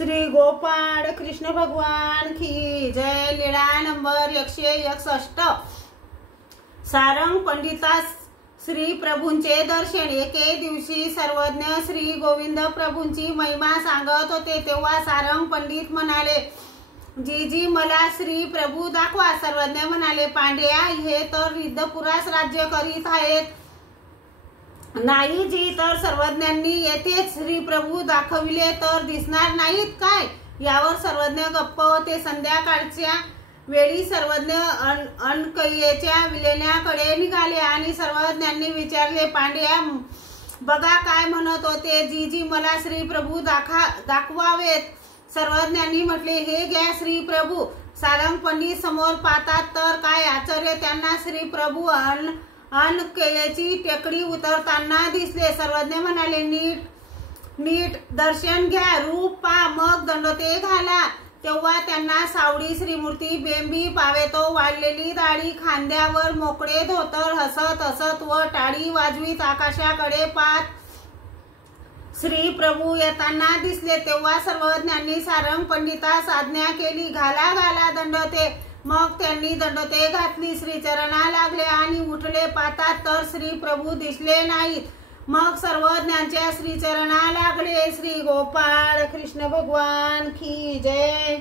श्री गोपाळ कृष्ण भगवान की जय। लीळा नंबर 161। सारंग पंडिता श्री प्रभूंचे दर्शन। एके दिवशी सर्वज्ञ श्री गोविंद प्रभूंची महिमा सांगत होते, तेव्हा सारंग पंडित म्हणाले, जी मला श्री प्रभू दाखवा। सर्वज्ञ म्हणाले, पांड्या हे तर रिद्धपुरास राज्य करीत आहेत। नाही जी, तर सर्वज्ञांनी येथेच श्री प्रभू दाखविले तर दिसणार नाहीत काय? यावर सर्वज्ञ गप्प होते। संध्याकाळच्या वेळी सर्वज्ञ अनकयेच्या विलेण्याकडे निघाले आणि सर्वज्ञांनी विचारले, पांड्या बघा काय म्हणत होते जी मला श्री प्रभू दाखवावेत। सर्वज्ञांनी म्हटले, हे घ्या श्री प्रभू। सारंग पंडित समोर पाहतात तर काय आश्चर्य, त्यांना श्री प्रभू अनकयेची टेकडी उतरताना दिसले। सर्वज्ञ म्हणाले, नीट दर्शन घ्या, रूप पा, मग दंडोते घाला। तेव्हा त्यांना सावडी श्रीमूर्ती, बेंबी पावेतो, वाढलेली दाढी, खांद्यावर मोकळे धोतर, हसत हसत व टाळी वाजवीत आकाशाकडे पाहत श्री प्रभू येताना दिसले। तेव्हा सर्वज्ञांनी सारंग पंडितास आज्ञा केली, घाला दंडोते। मग त्यांनी दंडोते घातली, श्रीचरणा लागले आणि उठले। पाहतात तर श्री प्रभू दिसले नाहीत। मग सर्वज्ञांच्या श्रीचरणा लागले। श्री गोपाळ कृष्ण भगवान की जय।